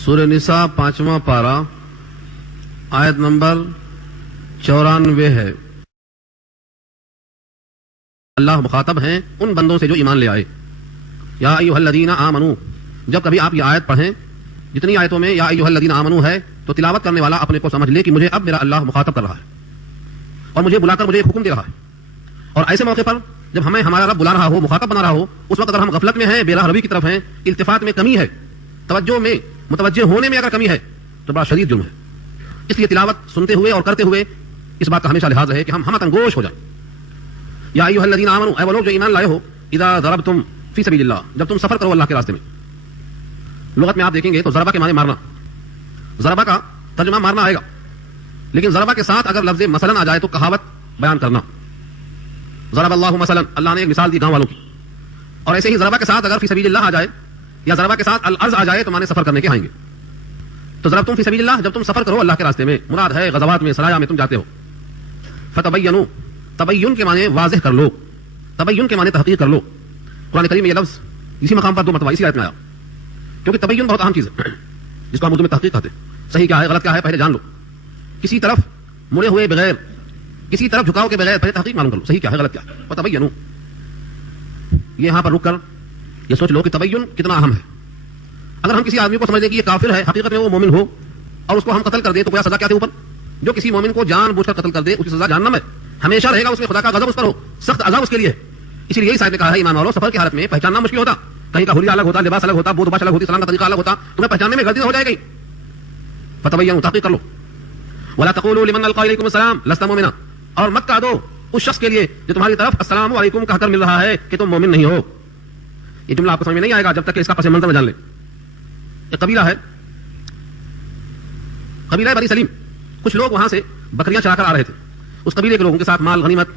سورہ نساء 5واں پارہ آیت نمبر 94 ہے۔ اللہ مخاطب ہیں ان بندوں سے جو ایمان لے آئے۔ یا ایھا الذین آمنو، جب کبھی آپ یہ آیت پڑھیں، جتنی آیتوں میں یا ایھا الذین آمنو ہے تو تلاوت کرنے والا اپنے کو سمجھ لے کہ مجھے اب میرا اللہ مخاطب کر رہا ہے اور مجھے بلا کر مجھے ایک حکم دے رہا ہے۔ اور ایسے موقع پر جب ہمیں ہمارا رب بلا رہا ہو، مخاطب بنا رہا ہو، اس وقت اگر ہم غفلت میں ہیں، بے راہ روی کی طرف ہیں، التفات میں کمی ہے، توجہ میں متوجہ ہونے میں اگر کمی ہے تو بڑا شدید جرم ہے۔ اس لیے تلاوت سنتے ہوئے اور کرتے ہوئے اس بات کا ہمیشہ لحاظ رہے کہ ہم تنگوش ہو جائیں۔ یا ایھا الذین آمنو، اے وہ لوگ جو ایمان لائے ہو، اذا ضربتم فی سبیل اللہ، جب تم سفر کرو اللہ کے راستے میں۔ لغت میں آپ دیکھیں گے تو ضربہ کے معنی مارنا، ضربہ کا ترجمہ مارنا آئے گا، لیکن ضربہ کے ساتھ اگر لفظ مثلا آ جائے تو کہاوت بیان کرنا۔ ضرب اللہ مثلا، اللہ نے ایک مثال دی گاؤں والوں کی۔ اور ایسے ہی ضربہ کے ساتھ اگر فی سبیل اللہ آ جائے یا ضربہ کے ساتھ الارض آ جائے تو معنی سفر کرنے کے آئیں گے۔ تو ضربتم فی سبیل اللہ، جب تم سفر کرو اللہ کے راستے میں، مراد ہے غزوات میں، سرایا میں تم جاتے ہو۔ فتبینوا، تبین کے معنی واضح کر لو، تبین کے معنی تحقیق کر لو۔ قرآن کریم میں یہ لفظ اسی مقام پر 2 مرتبہ اسی آیت میں آیا، کیونکہ تبین بہت اہم چیز ہے جس کو ہم اردو میں تحقیق کہتے ہیں۔ صحیح کیا ہے غلط کیا ہے پہلے جان لو، کسی طرف مڑے ہوئے بغیر، کسی طرف جھکاؤ کے بغیر پہلے تحقیق معلوم کر لو، صحیح کیا ہے غلط کیا ہے۔ وتبینوا، یہاں پر رک کر یہ سوچ لو کہ تبین کتنا اہم ہے۔ اگر ہم کسی آدمی کو سمجھ لیں کہ یہ کافر ہے، حقیقت میں وہ مومن ہو، اور اس کو ہم قتل کر دیں تو کوئی سزا کیا تھے اوپر؟ جو کسی مومن کو جان بوجھ کر قتل کر دے اس کی سزا جہنم ہے، ہمیشہ رہے گا اس میں، خدا کا غضب اس پر ہو، سخت عذاب اس کے لیے ہے۔ اسی لیے یہی نے کہا ہے ایمان والو، سفر کی حالت میں پہچاننا مشکل ہوتا، کہیں کا حلیہ الگ ہوتا، لباس الگ ہوتا، بود باش الگ ہوتی، سلام کا طریقہ الگ ہوتا، تمہیں پہچاننے میں غلطی ہو جائے گی۔ فتبینوا، تحقیق کر لو۔ ولا تقولوا لمن القى اليكم السلام لست مؤمنا، اور مت کہہ دو اس شخص کے لیے جو تمہاری طرف السلام علیکم کہہ کر مل رہا ہے کہ تم مومن نہیں ہو۔ یہ جملہ آپ کو سمجھ میں نہیں آئے گا جب تک کہ اس کا پس منظر نہ جان لیں۔ ایک قبیلہ ہے، قبیلہ بنی سلیم، کچھ لوگ وہاں سے بکریاں چرا کر آ رہے تھے۔ اس قبیلے کے لوگوں کے ساتھ مال غنیمت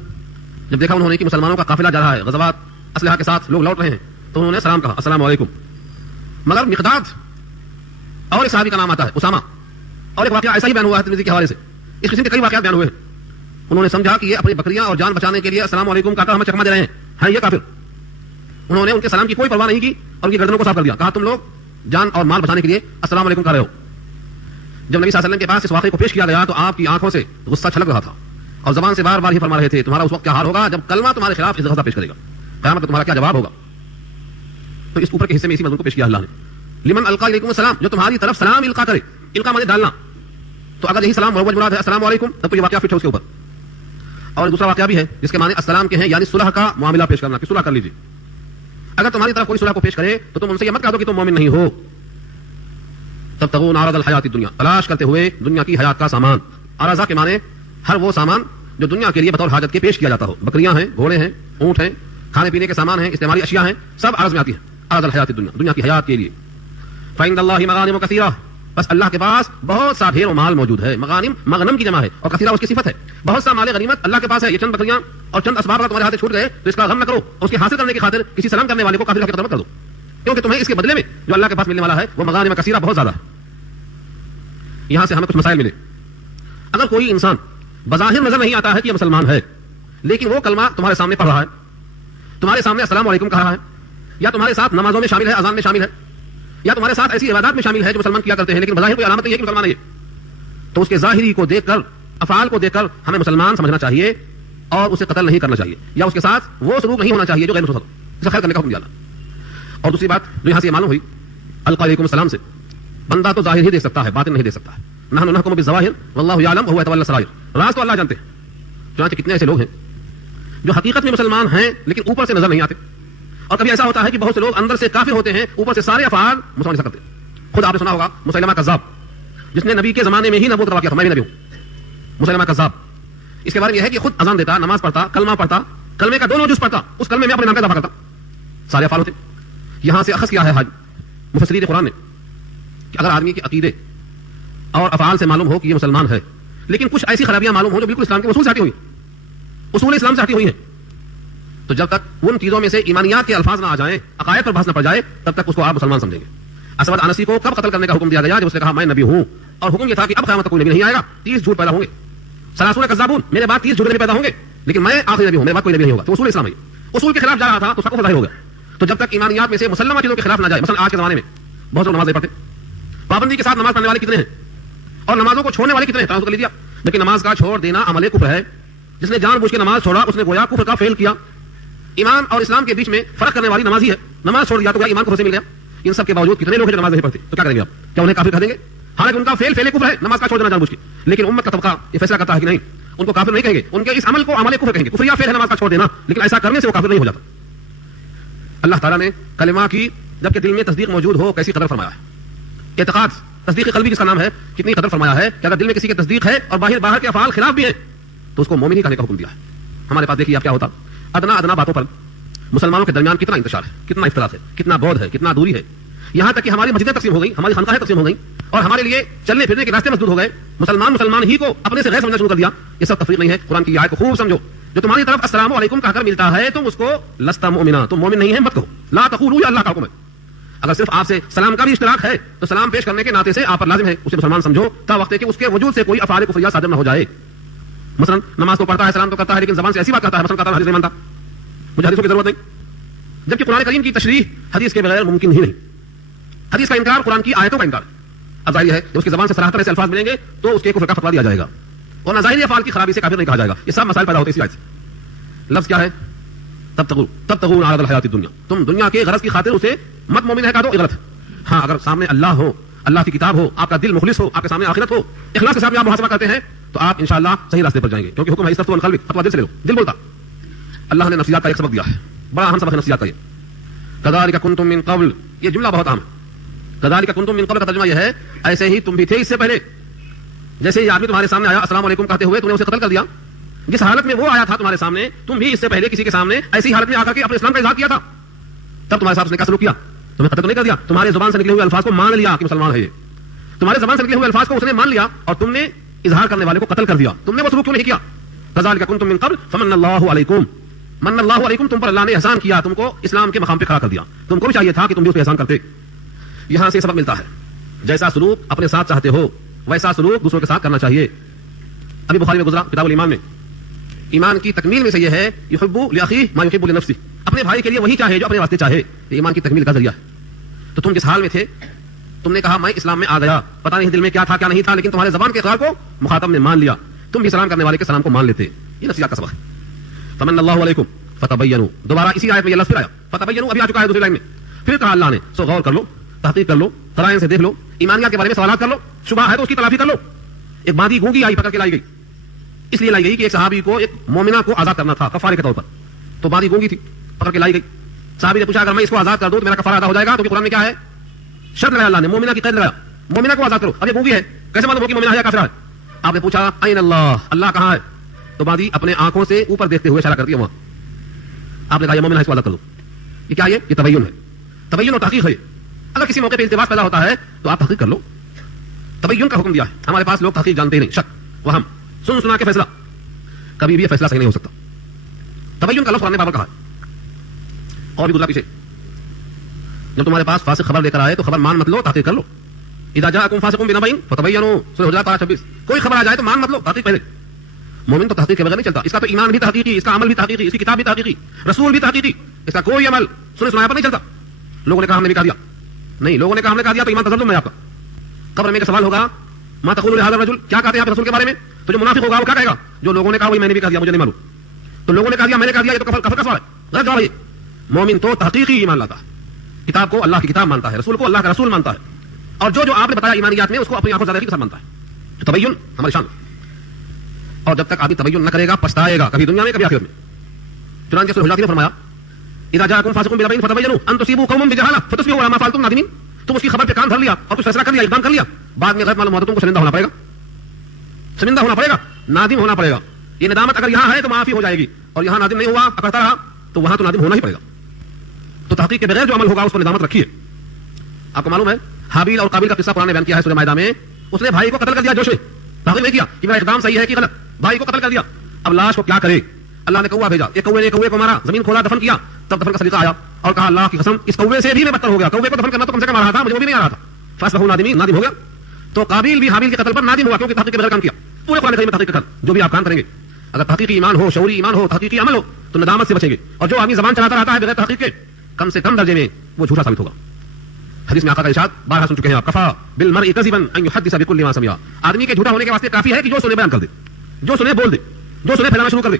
جب دیکھا انہوں نے کہ مسلمانوں کا قافلہ جا رہا ہے، غزوات اسلحہ کے ساتھ لوگ لوٹ رہے ہیں، تو انہوں نے سلام کہا، السلام علیکم۔ مگر مقداد اور ایک صحابی کا نام آتا ہے اسامہ، اور ایک واقعہ ایسا ہی بیان ہوا ہے ترمذی کے حوالے سے، اس قسم کے کئی واقعات بیان ہوئے ہیں۔ انہوں نے سمجھا کہ یہ اپنی بکریاں اور جان بچانے کے لیے السلام علیکم کہا کر ہمیں چکما دے رہے ہیں یہ کافر۔ انہوں نے ان کے سلام کی کوئی پرواہ نہیں کی اور ان کی گردنوں کو صاف کر دیا، کہا تم لوگ جان اور مال بچانے کے لیے السلام علیکم کہہ رہے ہو۔ جب نبی صلی اللہ علیہ وسلم کے پاس اس واقعے کو پیش کیا گیا تو آپ کی آنکھوں سے غصہ چھلک رہا تھا اور زبان سے بار بار ہی فرما رہے تھے تمہارا اس وقت کیا حال ہوگا جب کلمہ تمہارے خلاف استغاثہ پیش کرے گا، قیامت میں تمہارا کیا جواب ہوگا۔ تو اس اوپر کے حصے میں اسی مضمون کو پیش کیا اللہ نے، لمن القى الیکم السلام، جو تمہاری طرف سلام القا کرے، القا معنی ڈالنا، تو اگر یہی سلام موجود مراد ہے السلام علیکم تب تو یہ واقعہ فٹ ہے اس کے اوپر۔ اور دوسرا واقعہ بھی ہے جس کے معنی السلام کے ہیں، یعنی صلح کا معاملہ پیش کرنا کہ صلح کر لیجیے۔ اگر تمہاری طرف کوئی صلح کو پیش کرے تو تم ان سے یہ مت کہہ دو کہ تم مومن نہیں ہو۔ تبتغون عرض الحیات الدنیا، تلاش کرتے ہوئے دنیا کی حیات کا سامان۔ عرضہ کے معنی ہر وہ سامان جو دنیا کے لیے بطور حاجت کے پیش کیا جاتا ہو، بکریاں ہیں، گھوڑے ہیں، اونٹ ہیں، کھانے پینے کے سامان ہیں، استعمالی اشیاء ہیں، سب عرض میں آتی ہیں۔ عرض الحیات الدنیا، دنیا کی حیات کے لیے۔ فعند اللہ مغانم کثیرہ، بس اللہ کے پاس بہت سا ڈھیر و مال موجود ہے۔ مغانم مغنم کی جمع ہے اور کثیرہ اس کی صفت ہے۔ بہت سا مال غنیمت اللہ کے پاس ہے۔ یہ چند بکریاں اور چند اسباب اگر تمہارے ہاتھ سے چھوٹ گئے تو اس کا غم نہ کرو، اس کے حاصل کرنے کی خاطر کسی سلام کرنے والے کو کافر کا قتل کر دو، کیونکہ تمہیں اس کے بدلے میں جو اللہ کے پاس ملنے والا ہے وہ مغانم کثیرہ بہت زیادہ ہے۔ یہاں سے ہمیں کچھ مسائل ملے۔ اگر کوئی انسان بظاہر نظر نہیں آتا ہے کہ یہ مسلمان ہے، لیکن وہ کلمہ تمہارے سامنے پڑھ رہا ہے، تمہارے سامنے السلام علیکم کہہ رہا ہے، یا تمہارے ساتھ نمازوں میں شامل ہے، اذان میں شامل ہے، یا تمہارے ساتھ ایسی عبادات میں شامل ہے جو مسلمان کیا کرتے ہیں، لیکن بظاہر کوئی علامت نہیں ہے کہ مسلمان ہے، تو اس کے ظاہری کو دیکھ کر، افعال کو دیکھ کر ہمیں مسلمان سمجھنا چاہیے اور اسے قتل نہیں کرنا چاہیے، یا اس کے ساتھ وہ سلوک نہیں ہونا چاہیے جو غیر مسلمان ہو، اسے خیر کرنے کا حکم دیا۔ اور دوسری بات جو یہاں سے معلوم ہوئی القى علیکم السلام سے، بندہ تو ظاہر ہی دیکھ سکتا ہے، باطن نہیں دیکھ سکتا ہے۔ نحن نحکم بالظواہر واللہ یعلم وهو یتولی السرائر، راز تو اللہ جانتے ہیں۔ چنانچہ کتنے ایسے لوگ ہیں جو حقیقت میں مسلمان ہیں لیکن اوپر سے نظر نہیں آتے، اور کبھی ایسا ہوتا ہے کہ بہت سے لوگ اندر سے کافر ہوتے ہیں، اوپر سے سارے افعال مسلمان کرتے ہیں۔ خود آپ نے سنا ہوگا مسیلمہ کذاب، جس نے نبی کے زمانے میں ہی نبوت کا واقعہ تھا، میں بھی نبی ہوں، مسیلمہ کذاب۔ اس کے بارے میں یہ ہے کہ خود اذان دیتا، نماز پڑھتا، کلمہ پڑھتا، کلمے کا دونوں جز پڑھتا، اس کلمے میں اپنے نام کا اضافہ کرتا، سارے افعال ہوتے۔ یہاں سے اخذ کیا ہے حج مفسرین قرآن نے کہ اگر آدمی کے عقیدے اور افعال سے معلوم ہو کہ یہ مسلمان ہے، لیکن کچھ ایسی خرابیاں معلوم ہو جو بالکل اسلام کے اصول سے ہٹی ہوئی، اصول اسلام سے ہٹی ہوئی ہیں، تو جب تک ان چیزوں میں سے ایمانیات کے الفاظ نہ آ جائیں، عقائد پر بحث نہ پڑ جائے، تب تک اس کو آپ مسلمان سمجھیں گے۔ اسود انسی کو کب قتل کرنے کا حکم دیا گیا؟ جب اس نے کہا میں نبی ہوں، اور حکم یہ تھا کہ اب قیامت تک کوئی نبی نہیں آئے گا، 30 جھوٹ پیدا ہوں گے، سلاسل کذابون، میرے بعد 30 جھوٹ نبی پیدا ہوں گے، لیکن میں آخری نبی ہوں، میرے بعد کوئی نبی نہیں ہوگا۔ تو اصول اسلام ہے، اصول کے خلاف جا رہا تھا تو اس کا کفر ظاہر ہو گیا۔ تو جب تک ایمانیات میں سے مسلمہ چیزوں کے خلاف نہ جائے، مثلا آج کے زمانے میں بہت لوگ نماز نہیں پڑھتے، پابندی کے ساتھ نماز پڑھنے والے کتنے ہیں اور نمازوں کو چھوڑنے والے کتنے ہیں؟ ترازو کر لیجیے. لیکن نماز کا چھوڑ دینا عمل کفر ہے. جس نے جان بوجھ کے نماز چھوڑا اس نے گویا کفر کا فعل کیا. ایمان اور اسلام کے بیچ میں فرق کرنے والی نماز ہی ہے. نماز چھوڑ دیا تو ایمان کفر سے مل گیا. ان سب کے باوجود کتنے لوگ ہیں جو نماز نہیں پڑھتے؟ تو کیا کریں گے آپ؟ کیا انہیں کافر کہہ دیں گے؟ حالانکہ ان کا فعل کفر ہے، نماز کا چھوڑ دینا جان بوجھ کے. لیکن امت کا طبقہ یہ فیصلہ کرتا ہے کہ نہیں، ان کو کافر نہیں کہیں گے، ان کے اس عمل کو عمل کفر کہیں گے. کفریہ فعل ہے نماز کا چھوڑ دینا، لیکن ایسا کرنے سے وہ کافر نہیں ہو جاتا. اللہ تعالیٰ نے کلمہ کی جبکہ دل میں تصدیق موجود ہو کیسی قدر فرمایا ہے. اعتقاد تصدیق قلبی جس کا نام ہے کتنی قدر فرمایا ہے کہ اگر دل میں کسی کی تصدیق ہے اور باہر کے افعال خلاف بھی ہیں تو اس کو مومن ہی کہنے کا حکم دیا ہے. ہمارے پاس دیکھیے آپ کیا ہوتا، ادنا باتوں پر مسلمانوں کے درمیان کتنا انتشار ہے، کتنا اختلاف ہے، کتنا بعد ہے، کتنا دوری ہے. یہاں تک کہ ہماری مسجدیں تقسیم ہو گئی، ہماری خانقاہیں تقسیم ہو گئی اور ہمارے لیے چلنے پھرنے کے راستے مسدود ہو گئے. مسلمان ہی کو اپنے سے غیر سمجھنا شروع کر دیا. یہ سب تفریق نہیں ہے. قرآن کی آیت کو خوب سمجھو. جو تمہاری طرف السلام علیکم کہا کر ملتا ہے تم اس کو لست مؤمنا، تم مومن نہیں ہے مت کہو. لا تقولوا، یہ اللہ کا حکم ہے. اگر صرف آپ سے سلام کا بھی اشتراک ہے تو سلام پیش کرنے کے ناطے سے آپ پر لازم ہے اسے مسلمان سمجھو، تا وقت ہے کہ اس کے وجود سے کوئی افعال کفریہ صادر نہ ہو جائے. مثلا نماز تو پڑھتا ہے، سلام تو کرتا ہے، لیکن زبان سے ایسی بات کرتا ہے مثلا کہتا ہے حدیث نہیں مانتا، مجھے حدیثوں کی ضرورت نہیں. جبکہ قرآن کریم کی تشریح حدیث کے بغیر ممکن ہی نہیں. حدیث کا انکار قرآن کی آیتوں کا انکار. اب ظاہر ہے کہ اس کی زبان سے صراحتاً ایسے الفاظ ملیں گے تو اس کے کفر کا فتویٰ دیا جائے گا اور ظاہری افعال کی خرابی سے کافر نہیں کہا جائے گا. یہ سب مسائل پیدا ہوتے ہیں اسی آیت سے. لفظ کیا ہے؟ تبتغون عرض الحیات الدنیا. تم دنیا کے غرض کی خاطر اسے مت مومن ہے کہا تو غلط ہے. ہاں اگر سامنے اللہ ہو، اللہ کی کتاب ہو، آپ کا دل مخلص ہو، آپ کے سامنے آخرت ہو، اخلاص کے ساتھ آپ محاسبہ کرتے ہیں تو آپ انشاءاللہ صحیح راستے پر جائیں گے. کیونکہ حکم ہے استفتوا عن قلبک، فتویٰ دل سے لے لو. دل بولتا. اللہ نے نفسیات کا ایک سبق دیا ہے، بڑا اہم سبق ہے نفسیات کا. یہ کذالک کنتم من قبل، یہ جملہ بہت اہم ہے. کذالک کنتم من قبل کا ترجمہ یہ ہے ایسے ہی تم بھی تھے اس سے پہلے. جیسے یہ آدمی تمہارے سامنے آیا السلام علیکم کہتے ہوئے تم نے اسے قتل کر دیا، جس حالت میں وہ آیا تھا تمہارے سامنے تم بھی اس سے پہلے کسی کے سامنے ایسی حالت میں آ کر کے اپنے اسلام کا اظہار کیا تھا. تب تمہارے ساتھ اس نے کیا سلوک کیا؟ تمہیں قتل تو نہیں کر دیا، تمہارے زبان سے نکلے ہوئے الفاظ کو مان لیا کہ مسلمان ہے یہ. تمہارے زبان سے نکلے ہوئے الفاظ کو اس نے مان لیا اور تم نے اظہار کرنے والے کو قتل کر دیا. تم نے وہ سلوک کیوں نہیں کیا؟ کذالک کنتم من قبل فمن اللہ علیکم، من اللہ علیکم، تم پر اللہ نے احسان کیا، تم کو اسلام کے مقام پہ کھڑا کر دیا. تم کو بھی چاہیے تھا کہ تم بھی اس پہ احسان کرتے. یہاں سے سبق ملتا ہے جیسا سلوک اپنے ساتھ چاہتے ہو ویسا سلوک دوسروں کے ساتھ کرنا چاہیے. ابھی بخاری میں گزرا کتاب الایمان میں، ایمان کی تکمیل میں سے یہ ہے یحب لاخیہ ما یحب لنفسہ، اپنے بھائی کے لیے وہی چاہے جو اپنے واسطے چاہے. یہ ایمان کی تکمیل کا ذریعہ ہے. تو تم جس حال میں تھے تم نے کہا میں اسلام میں آ گیا، پتہ نہیں دل میں کیا تھا کیا نہیں تھا، لیکن تمہارے زبان کے اقرار کو مخاطب نے مان لیا. تم بھی سلام کرنے والے کے سلام کو مان لیتے. یہ نفسیات کا سبق ہے. فمن اللہ علیکم فتبینوا، دوبارہ اسی آیت میں یہ لفظ پھر آیا فتبینوا، ابھی آ چکا ہے دوسری لائن میں. پھر کہا اللہ نے سو غور کر لو، تحقیق کر لو، قرائن سے دیکھ لو، ایمانیات کے بارے میں سوالات کر لو، شبہ ہے تو اس کی تلافی کر لو. ایک باندھی گونگی آئی پکڑ کے لائی گئی، اس لیے لائی گئی کہ ایک صحابی کو ایک مومنہ کو آزاد کرنا تھا کفارے کے طور پر. تو باندھی گونگی تھی، پکڑ کے لائی گئی. صحابی نے پوچھا اگر میں اس کو آزاد کر دوں تو میرا کفارہ ادا ہو جائے گا؟ تو قرآن میں کیا ہے؟ شرط لگایا اللہ نے، مومنہ کی قید لگایا، مومنہ کو آزاد کرو. اب یہ گونگی ہے، کیسے معلوم ہو کہ مومنہ ہے یا کافرہ ہے؟ آپ نے پوچھا این اللہ، اللہ کہاں ہے؟ تو باندھی اپنے آنکھوں سے اوپر دیکھتے ہوئے اشارہ کرتی ہے وہاں. آپ نے کہا یہ مومنہ ہے، اس کو آزاد کر دو. یہ کیا ہے؟ یہ تبین ہے، تبین اور تحقیق ہے. اگر کسی موقع پہ التباس پیدا ہوتا ہے تو آپ تحقیق کر لو. تبین کا حکم دیا ہے. ہمارے پاس لوگ تحقیق جانتے ہی نہیں، شک وہم، سنا کے فیصلہ، کبھی بھی یہ فیصلہ صحیح نہیں ہو سکتا. تبین کا لفظ قرآن نے بابا کہا ہے. اور بھی گزرا پیچھے، جب تمہارے پاس فاسق خبر لے کر آئے تو خبر مان مت لو، تحقیق کر لو. اذا جاءکم فاسق بنبأ فتبینوا، سورہ حجرات 26. کوئی خبر آ جائے تو مان مت لو، تحقیق پہلے. مومن تو تحقیق کے بغیر نہیں چلتا. اس کا تو ایمان بھی تحقیقی، اس کا عمل بھی تحقیقی، اس کی کتاب بھی تحقیقی، رسول بھی تحقیقی. اس کا کوئی عمل سنے سنایا پر نہیں چلتا. لوگوں نے کہا ہم نے بھی کہا دیا، نہیں، لوگوں نے کہا ہم نے کہا دیا تو ایمان تزلم ہے آپ کا. قبر میں کا سوال ہوگا ما تقول لهذا الرجل، کیا کہتے ہیں آپ رسول کے بارے میں؟ تو جو منافق ہوگا وہ کیا کہے گا؟ جو لوگوں نے کہا وہی میں نے بھی کہا دیا، مجھے نہیں معلوم. تو لوگوں نے کہا دیا، میں نے کہا دیا، یہ تو کفر کا سوال ہے، غلط جواب ہے. مومن تو تحقیقی ایمان لاتا ہے، کتاب کو اللہ کی کتاب مانتا ہے، رسول کو اللہ کا رسول مانتا ہے، اور جو آپ نے بتایا ایمانیات میں اس کو اپنی آنکھوں سے کے ساتھ مانتا ہے. تو تبین ہماری شان. اور جب تک آدمی تبین نہ کرے گا پچھتائے گا، کبھی دنیا میں کبھی آخرت میں. چنانچہ سورہ حجرات میں فرمایا اذا جاءکم فاسق بنبأ فتبینوا ان تصیبوا قوما بجہالہ فتصبحوا علی ما فعلتم نادمین. تم اس کی خبر پہ کان دھر لیا اور کچھ فیصلہ کر لیا، اقدام کر لیا، بعد میں غلط معلوم ہوا تو تم کو شرمندہ ہونا پڑے گا، شرمندہ ہونا پڑے گا، نادم ہونا پڑے گا. یہ ندامت اگر یہاں ہے تو معافی ہو جائے گی، اور یہاں نادم نہیں ہوا، اکڑتا رہا، تو وہاں تو نادم ہونا ہی پڑے گا. تو تحقیق کے بغیر جو عمل ہوگا اس پر ندامت رکھیے. آپ کو معلوم ہے حابیل اور قابیل کا قصہ قرآن نے بیان کیا ہے سورہ مائدہ میں. اس نے بھائی کو قتل کر دیا جوش میں، تحقیق نہیں کیا کہ میرا اقدام صحیح ہے کہ غلط، بھائی کو قتل کر دیا. اب لاش کو کیا کرے؟ اللہ نے کوہ بھیجا، ایک کوے نے کوے کو مارا، زمین کھودا، دفن کیا. تب دفن کا سلیقہ آیا اور کہا اللہ کی قسم اس کوے سے بھی میں بدتر ہو گیا، کوے کو دفن کرنا تو کم سے کم آ رہا تھا، مجھے وہ بھی نہیں آ رہا تھا. فاصبحوا نادمین، نادم ہو گیا. تو قابیل بھی حابیل کے قتل پر نادم ہوا کیونکہ تحقیق کے بغیر کام کیا. پورے قرآن کریم میں تحقیق کر جو بھی آپ کام کریں گے، اگر تحقیقی ایمان ہو، شعوری ایمان ہو، تحقیقی عمل ہو تو ندامت سے بچیں گے. اور جو آدمی زبان چلاتا رہتا ہے بغیر تحقیق کے، کم سے کم درجے میں وہ جھوٹا ثابت ہوگا. حدیث میں آقا کا ارشاد بارہا سن چکے ہیں آپ، کفا بالمرء کذبا ان يحدث بكل ما سمع، آدمی کے جھوٹا ہونے کے واسطے کافی ہے کہ جو سنے بیان کر دے، جو سنے بول دے، جو سنے پھیلانا شروع کر دے،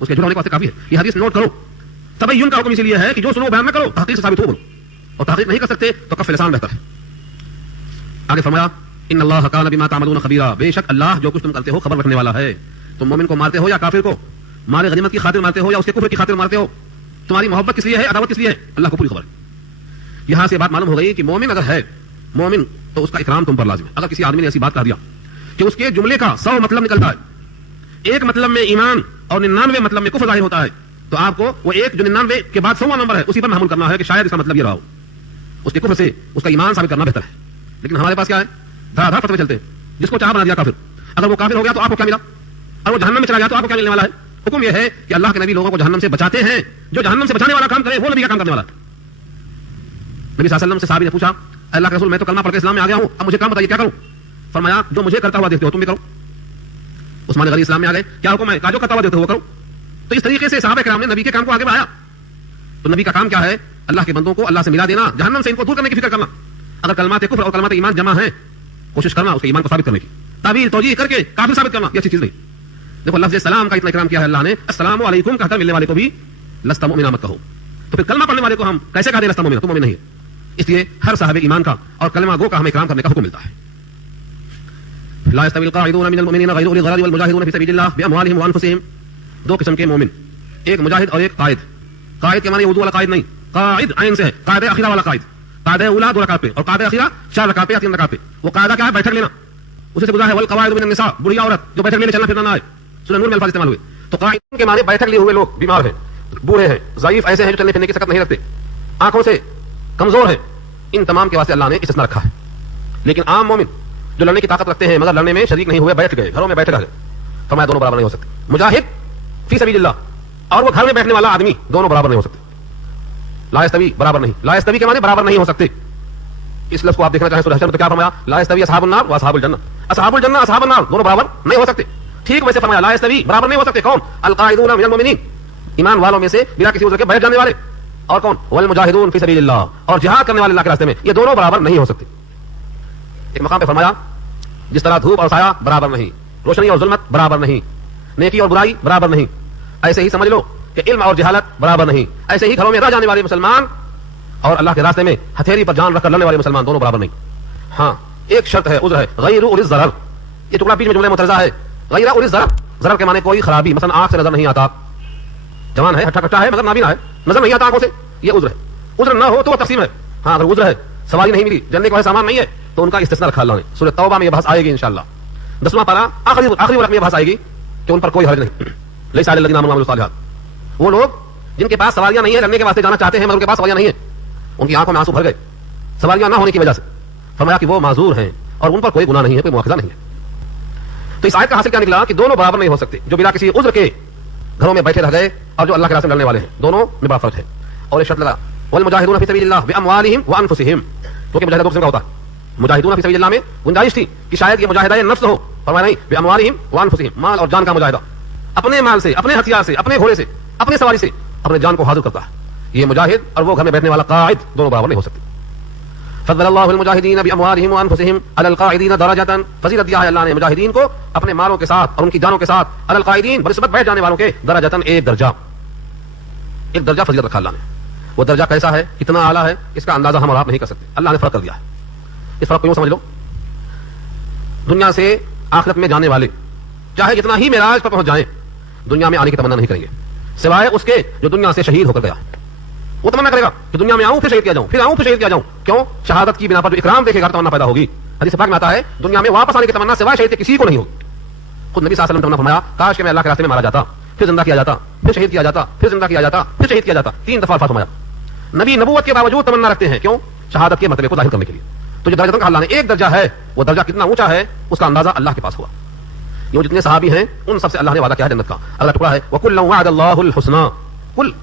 اس کے جھوٹا ہونے کے واسطے کافی ہے. یہ حدیث نوٹ کرو. تبین کا حکم اسی لیے ہے کہ جو سنو بیان نہ کرو، تحقیق سے ثابت ہو بولو، اور تحقیق نہیں کر سکتے تو کف لسان بہتر ہے. آگے فرمایا ان اللہ کان بما تعملون خبیرا، بے شک اللہ جو کچھ تم کرتے ہو خبر رکھنے والا ہے. تم مومن کو مارتے ہو یا کافر کو، مال غنیمت کی خاطر مارتے ہو یا اس کے کفر کی خاطر مارتے ہو، تمہاری محبت کس لیے ہے، عداوت کس لیے ہے، اللہ کو پوری خبر ہے. یہاں سے بات معلوم ہو گئی کہ مومن اگر ہے مومن تو اس کا اکرام تم پر لازم ہے. اگر کسی آدمی نے ایسی بات کہہ دیا کہ اس کے جملے کا 100 مطلب نکلتا ہے، ایک مطلب میں ایمان اور 99 مطلب میں کفر ظاہر ہوتا ہے، تو آپ کو وہ ایک جو 99 کے بعد 100واں نمبر ہے اسی پر محمول کرنا ہے کہ شاید اس کا مطلب یہ رہا ہو. اس کے کفر سے اس کا ایمان ثابت کرنا بہتر ہے. لیکن ہمارے پاس کیا ہے، دھڑا دھڑ فتوے چلتے ہیں. جس کو چاہ بنا دیا کافر، اگر وہ کافر ہو گیا تو آپ کو کیا ملا، اور وہ جہنم میں چلا گیا تو آپ کو کیا ملنے والا ہے. حکم یہ ہے کہ اللہ کے نبی لوگوں کو جہنم سے بچاتے ہیں. جو جہنم سے بچانے والا کام کرے وہ نبی کا کام کرنے والا ہے. نبی صلی اللہ علیہ وسلم سے صحابی نے پوچھا اللہ کے رسول میں تو کلمہ پڑھ کے اسلام میں آ گیا ہوں، اب مجھے کام بتائیے کیا کروں. فرمایا جو مجھے کرتا ہوا دیکھتے ہو تم بھی کرو. عثمان غنی اسلام میں آ گئے، کیا حکم ہے، جو کرتا ہوا دیکھتے ہو وہ کرو. تو اس طریقے سے صحابہ کرام نے نبی کے کام کو آگے بڑھایا. تو نبی کا کام کیا ہے، اللہ کے بندوں کو اللہ سے ملا دینا، جہنم سے ان کو دور کرنے کی فکر کرنا. اگر کلمات کفر اور کلمات ایمان جمع ہیں، کوشش کرنا اس کے ایمان کو ثابت کرنے کی، تعبیر توجیہ کر کے کافر ثابت کرنا یہ اچھی چیز نہیں. دیکھو لفظ سلام کا اتنا اکرام کیا ہے اللہ نے، السلام علیکم کہہ کر ملنے والے کو بھی لست مؤمنا مت کہو. تو پھر کلمہ پڑھنے والے کو ہم کیسے کہہ دیں لست مؤمنا، تو مومن نہیں ہے. اس لیے ہر صاحب ایمان کا اور کلمہ گو کا ہمیں اکرام کرنے کا حکم ملتا ہے. لا يستوي القاعدون من المؤمنين غير اولي الضرر والمجاهدون في سبيل الله باموالهم وانفسهم. دو قسم کے مومن، ایک مجاہد اور ایک قائد. قائد کے معنی اردو والا قائد نہیں، قائد عین سے ہے، قائد اخیرہ والا قائد. قائد اولا 2 رکعت پہ اور قائد اخیرہ 4 رکعت پہ یا 3 رکعت پہ. وہ قاعدہ کیا ہے، بیٹھک لینا. اسے سے گزرا ہے والقواعد من النساء، بڑھیا عورت جو بیٹھک لینے چلنا پھرنا نہ آئے. سورہ نور میں الفاظ استعمال ہوئے. تو قائد کے معنی بیٹھک لیے ہوئے لوگ، بیمار ہیں، بوڑھے ہیں، ضعیف ایسے ہیں جو چلنے پھرنے کی طاقت نہیں رکھتے، آنکھوں سے کمزور ہیں. ان تمام کے واسطے اللہ نے استثناء رکھا ہے. لیکن عام مومن جو لڑنے کی طاقت رکھتے ہیں مگر لڑنے میں شریک نہیں ہوئے، بیٹھ گئے گھروں میں بیٹھے رہے، فرمایا دونوں برابر نہیں ہو سکتے. مجاہد فی سبیل اللہ اور وہ گھر میں بیٹھنے والا آدمی دونوں برابر نہیں ہو سکتے. لا یستوی برابر نہیں، لا یستوی کے معنی برابر نہیں ہو سکتے. اس لفظ کو آپ دیکھنا چاہیں سورہ حشر میں تو کیا فرمایا، لا یستوی اصحاب النار و اصحاب الجنہ. اصحاب الجنہ اصحاب النار دونوں برابر نہیں ہو سکتے. ٹھیک ویسے فرمایا لا یستوی برابر نہیں ہو سکتے کون، القاعدون من المؤمنین، ایمان والوں میں سے بلا کسی عذر کے بیٹھ جانے والے، اور کون، والمجاہدون فی سبیل اللہ، اور جہاد کرنے والے اللہ کے راستے میں، یہ دونوں برابر نہیں ہو سکتے. ایک مقام پہ فرمایا جس طرح دھوپ اور سایہ برابر نہیں، روشنی اور ظلمت برابر نہیں، نیکی اور برائی برابر نہیں، ایسے ہی سمجھ لو کہ علم اور جہالت برابر نہیں. ایسے ہی گھروں میں رہ جانے والے مسلمان اور اللہ کے راستے میں ہتھیلی پر جان رکھ کر لڑنے والے مسلمان دونوں برابر نہیں. ہاں ایک شرط ہے، عذر ہے، غیر اولی الضرر. یہ ٹکڑا بیچ میں جملہ مترجہ ہے، غیر اولی الضرر. ضرر کے معنی کوئی خرابی، مثلا آنکھ سے نظر نہیں آتا، جوان ہے، ہٹا کٹا ہے مگر نابینا ہے، نظر نہیں آتا آنکھوں سے، یہ عذر ہے. عذر نہ ہو تو وہ تقسیم ہے. ہاں اگر عذر ہے، سواری نہیں ملی، جلنے کا سامان نہیں ہے، تو ان کا استثناء رکھا اللہ نے. سورہ توبہ میں یہ بحث آئے گی انشاءاللہ. 10واں پارہ آخری ورق میں یہ بحث آئے گی کہ ان پر کوئی حرج نہیں. لیس علی الذین آمنوا وعملوا الصالحات، وہ لوگ جن کے پاس سواریاں نہیں ہیں، لڑنے کے واسطے جانا چاہتے ہیں مگر ان کے پاس سواریاں نہیں ہیں، ان کی آنکھوں میں آنسو بھر گئے سواریاں نہ ہونے کی وجہ سے. فرمایا کہ وہ معذور ہیں اور ان پر کوئی گناہ نہیں ہے، کوئی مواخذہ نہیں ہے. تو اس آیت کا حاصل کیا نکلا کہ دونوں برابر نہیں ہو سکتے. جو بلا کسی عذر کے گھروں میں بیٹھے رہ گئے اور جو اللہ کے راستے میں لڑنے والے ہیں، دونوں میں بڑا فرق ہے. اور ایک شرط لگا والمجاہدون فی سبیل اللہ باموالہم وانفسہم، کیونکہ مجاہدہ دو قسم کا ہوتا ہے. مجاہدون فی سبیل اللہ میں گنجائش تھی کہ شاید یہ مجاہدہ نفس ہو، فرمایا نہیں باموالہم وانفسہم، مال اور جان کا مجاہدہ، اپنے مال سے، اپنے ہتھیار سے، اپنے گھوڑے سے، اپنے سواری سے اپنے جان کو حاضر کرتا ہے. یہ مجاہد اور وہ گھر میں بیٹھنے والا قائد دونوں برابر نہیں ہو سکتے. فضل اللہ المجاہدین باموالہم وانفسہم علی القاعدین درجۃ، فضیلت دیا ہے اللہ نے مجاہدین کو اپنے مالوں کے ساتھ اور ان کی جانوں کے ساتھ، علی القاعدین بنسبت بیٹھ جانے والوں کے، درجۃ ایک درجہ، ایک درجہ فضیلت رکھا اللہ نے. وہ درجہ کیسا ہے، کتنا اعلیٰ ہے، اس کا اندازہ ہم اور آپ نہیں کر سکتے. اللہ نے فرق کر دیا ہے. اس فرق کو یوں سمجھ لو، دنیا سے آخرت میں جانے والے چاہے جتنا ہی معراج پر پہنچ جائیں، دنیا میں آنے کی تمنا نہیں کریں گے سوائے اس کے جو دنیا سے شہید ہو کر گیا. وہ تمنا کرے گا کہ دنیا میں آؤں پھر شہید کیا جاؤں، پھر آؤں پھر شہید کیا جاؤں. کیوں؟ شہادت کی بنا پر جو اکرام دیکھے گا تمنا پیدا ہوگی. حدیث پاک میں آتا ہے دنیا میں واپس آنے کی تمنا سوائے شہید کے کسی کو نہیں ہوگی. خود نبی صلی اللہ علیہ وسلم نے فرمایا کاش کہ میں اللہ کے راستے میں مارا جاتا، پھر زندہ کیا جاتا، پھر شہید کیا جاتا، پھر زندہ کیا جاتا، پھر شہید کیا جاتا. 3 دفعہ الفاظ فرمایا. نبی نبوت کے باوجود تمنا رکھتے ہیں، کیوں؟ شہادت کے مرتبے کو ظاہر کرنے کے لیے. تو جو درجہ اللہ نے ایک درجہ ہے، وہ درجہ کتنا اونچا ہے اس کا اندازہ اللہ کے پاس ہوا. یہ جتنے صحابی ہیں ان سب سے اللہ نے وعدہ کیا ہے جنت کا. اگلا ٹکڑا ہے وَكُلًّا وَعَدَ اللَّهُ الْحُسْنَى،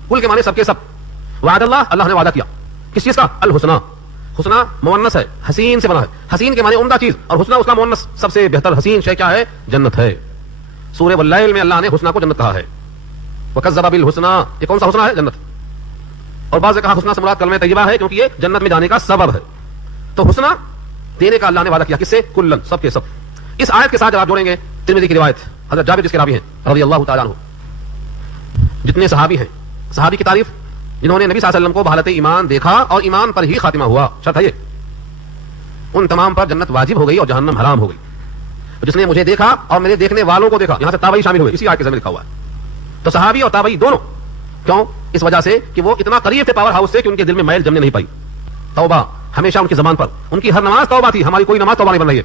کل کے معنی سب کے سب. وعد اللہ نے وعدہ کیا کس چیز کا؟ الحسنى. حسنى مؤنث ہے، حسین سے بنا ہے. حسین کے معنی عمدہ چیز، اور حسنى اس کا مؤنث سب سے بہتر حسین شے کیا ہے؟ جنت ہے. سورہ واللیل میں اللہ نے حسنى کو جنت کہا ہے. وَكَذَّبَ بِالْحُسْنَى، یہ کون سا حسنى ہے؟ جنت. اور بعض نے کہا حسنى سے مراد کلمہ طیبہ ہے کیونکہ یہ جنت میں جانے کا سبب ہے. تو حسنہ دینے کا اللہ نے وعدہ کیا کس سے؟ کلن، سب کے سب. اس آیت کے ساتھ جب آپ جوڑیں گے ترمذی کی روایت حضرت جابر جس کے راوی ہیں رضی اللہ تعالیٰ عنہ، جتنے صحابی ہیں، صحابی کی تعریف جنہوں نے نبی صلی اللہ علیہ وسلم کو بحالت ایمان دیکھا اور ایمان پر ہی خاتمہ ہوا، شرط ہے یہ، ان تمام پر جنت واجب ہو گئی اور جہنم حرام ہو گئی. جس نے مجھے دیکھا اور میرے دیکھنے والوں کو دیکھا، یہاں سے تابعی شامل ہوئے، اسی آیت کے ذمہ لکھا ہوا ہے. تو صحابی اور تابعی دونوں، کیوں؟ اس وجہ سے کہ وہ اتنا قریب تھے پاور ہاؤس سے کہ ان کے دل میں میل جمنے نہیں پائی. توبہ ہمیشہ ان کی زبان پر، ان کی ہر نماز توبہ تھی. ہماری کوئی نماز توبہ نہیں بن رہی ہے.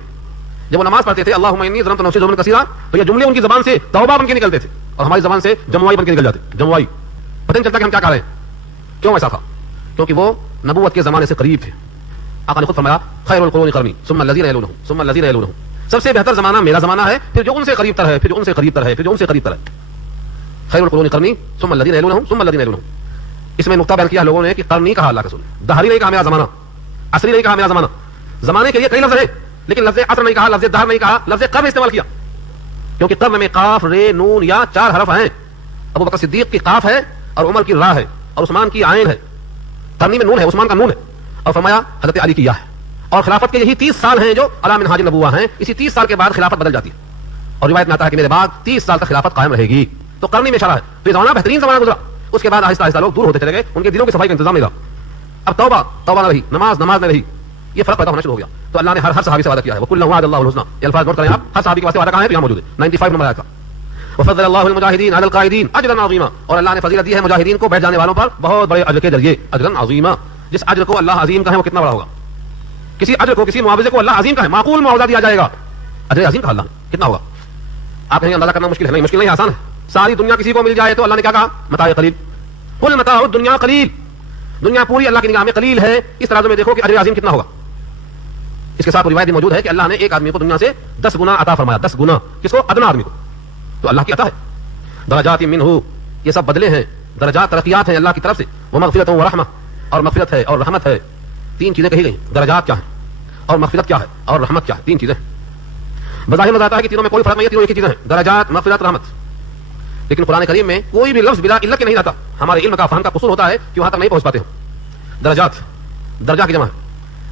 جب وہ نماز پڑھتے تھے اللہم انی ظلمت نفسی ظلما کثیرا، تو یہ جملے ان کی زبان سے توبہ بن کے نکلتے تھے اور ہماری زبان سے جموائی بن کے نکل جاتے. جموائی پتہ نہیں چلتا کہ ہم کیا کر رہے ہیں. کیوں ایسا تھا؟ کیونکہ وہ نبوت کے زمانے سے قریب تھے. آقا نے خود فرمایا خیر القرون قرنی ثم الذین یلونہم ثم الذین یلونہم، سب سے بہتر زمانہ میرا زمانہ ہے، پھر جو ان سے قریب تر ہے، پھر جو ان سے قریب تر ہے، پھر جو ان سے قریب تر ہے. خیر القرون قرنی ثم الذین یلونہم ثم الذین یلونہم. اس میں نقطہ بیان کیا لوگوں نے کہ قرنی کہا اللہ کے رسول نے، دہری نہیں کہا میرا زمانہ، عصری نہیں کہا میرا زمانہ. زمانے کے لیے کئی لفظ ہیں لیکن لفظ عصر نہیں کہا، لفظ دہر نہیں کہا، لفظ قرن استعمال کیا، کیونکہ قرن میں قاف رے نون یا 4 حرف ہیں. ابو بکر صدیق کی قاف ہے اور عمر کی را ہے اور عثمان کی عین ہے. قرنی میں نون ہے، عثمان کا نون ہے. اور فرمایا حضرت علی کی یا ہے. اور خلافت کے یہی 30 سال ہیں جو علی منہاج النبوہ ہیں. اسی 30 سال کے بعد خلافت بدل جاتی ہے اور روایت میں آتا ہے کہ میرے بعد 30 سال تک خلافت قائم رہے گی. تو قرنی میں اشارہ ہے. تو یہ زمانہ بہترین زمانہ گزرا. اس کے بعد آہستہ آہستہ لوگ دور ہوتے چلے گئے، ان کے دلوں کی صفائی کا انتظام نہیں رہا. اب توبہ نہ رہی، نماز نہ رہی، یہ فرق پیدا ہونا شروع ہو گیا. تو اللہ نے ہر صحابی سے وعدہ کیا ہے وَكُلًّا وَعَدَ اللَّهُ الْحُسْنَىٰ. یہ الفاظ نوٹ کریں آپ، ہر صحابی کے واسطے وعدہ کہاں ہے؟ یہاں موجود ہے 95 نمبر آیت کا. وَفَضَّلَ اللَّهُ الْمُجَاهِدِينَ عَلَى الْقَاعِدِينَ أَجْرًا عَظِيمًا. اور اللہ نے فضیلت دی ہے مجاہدین کو بیٹھ جانے والوں پر بہت بڑے اجر کے ذریعے. اجرًا عظیما، جس اجر کو اللہ عظیم کہے وہ کتنا بڑا ہوگا. کسی اجر کو، کسی معاوضے کو اللہ عظیم کہے، معقول معاوضہ دیا جائے گا، اجر عظیم کہا اللہ نے، کتنا ہوگا؟ آپ کہیں اندازہ کرنا مشکل ہے. نہیں مشکل نہیں، آسان ہے. ساری دنیا کسی کو مل جائے تو اللہ نے کیا کہا؟ متاع قلیل. قل متاع الدنیا قلیل. دنیا پوری اللہ کی نگاہ میں قلیل ہے. اس ترازو میں دیکھو کہ اجر عظیم کتنا ہوگا. اس کے ساتھ روایت بھی موجود ہے کہ اللہ نے ایک آدمی کو دنیا سے 10 گنا عطا فرمایا. 10 گنا کس کو؟ ادنا آدمی کو. تو اللہ کی عطا ہے. درجات منہ، یہ سب بدلے ہیں، درجات ترقیات ہیں اللہ کی طرف سے. ومغفرۃ ورحمہ، اور مغفرت ہے اور رحمت ہے. 3 چیزیں کہی گئی. درجات کیا ہیں اور مغفرت کیا ہے اور رحمت کیا ہے؟ 3 چیزیں. بظاہر نظر آتا ہے کہ تینوں میں کوئی فرق نہیں ہے، تینوں ایک ہی چیزیں ہیں، درجات، مغفرت، رحمت. لیکن قرآن کریم میں کوئی بھی لفظ بلا علت کے نہیں آتا. ہمارے علم کا فہم کا قصور ہوتا ہے کہ وہاں تک نہیں پہنچ پاتے ہم. درجات، درجہ کی جمع ہے.